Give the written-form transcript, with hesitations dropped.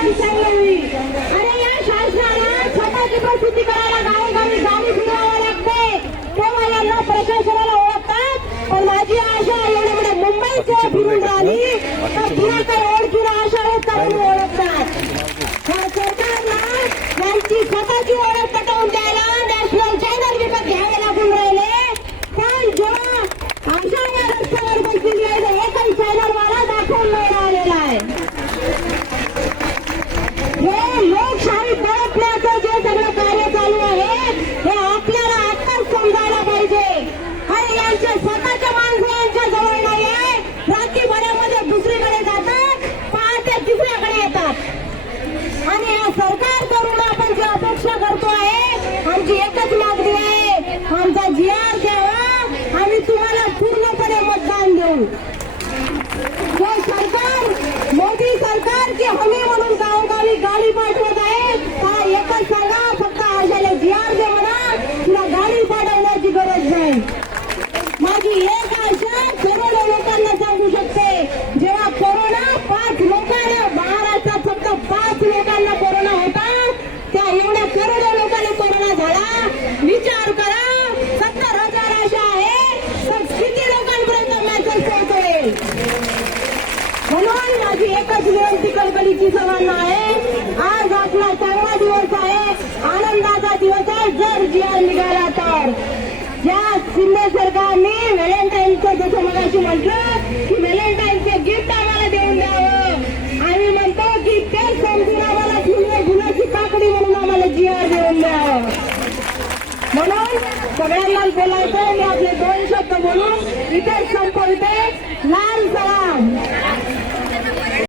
काम चाललंय. अरे या शासनाला स्वतःची प्रसिद्धी करायला गावोगावी गाडी फिरवावं लागते, तेव्हा यांना प्रशासनाला ओळखतात. पण माझी आशा एवढ्या मोठ्या मुंबईचे फिरून राहिली तर तुला काही ओळखीन आशा आहेत का तुम्ही ओळखतात. या सरकारला त्यांची स्वतःची ओळख पटवून द्यायला नॅशनल चॅनल विकत घ्यावे लागून राहिले. पण जेव्हा आशा या रस्त्यावर बसलेली आहे तर एकही चॅनलवाला दाखवून नाही राहिलेला आहे. हे लोकशाही दडपण्याचं जे सगळं कार्य चालू आहे हे आपल्याला आत्ताच समजायला पाहिजे. आणि यांच्या स्वतःच्या माणसं यांच्या जवळ नाही आहे. रात्रीभरामध्ये दुसरीकडे जातात, पहाटे तिसऱ्याकडे येतात. आणि या सरकारकडून आपण जी अपेक्षा करतो आहे, आमची एकच मागणी आहे, आमचा GR द्यावा, आम्ही तुम्हाला पूर्णपणे मतदान देऊ. हे सरकार मोदी सरकारची हमी म्हणून गावोगावी गाडी पाठवत आहे. त्याला एकच सांगा, फक्त आशाला GR दे म्हणा, तुला गाडी पाठवण्याची गरज नाही. माझी एक आशा करोडो लोकांना सांगू शकते, जेव्हा कोरोना 5 लोकांना महाराष्ट्रात फक्त 5 लोकांना कोरोना होता, त्या एवढ्या करोडो लोकांना कोरोना झाला. विचार करा, 70,000 आशा आहे तर किती लोकांपर्यंत मेसेज पोहोचेल. म्हणून माझी एकच विनंती कळकळीची सर्वांना आहे, आज आपला चांगला दिवस आहे, आनंदाचा दिवस आहे. जर GR निघाला तर ज्या शिंदे सरकारने व्हॅलेंटाईनचं जसं मगाशी म्हटलं की व्हॅलेंटाईनचे गिफ्ट आम्हाला देऊन द्यावं, आम्ही म्हणतो की ते समजून आम्हाला फुलाची काकडी म्हणून आम्हाला GR देऊन द्यावं. म्हणून सगळ्यांनाच बोलायचं. मी आपले 2 शब्द बोलून इथेच संपवते. लाल सलाम.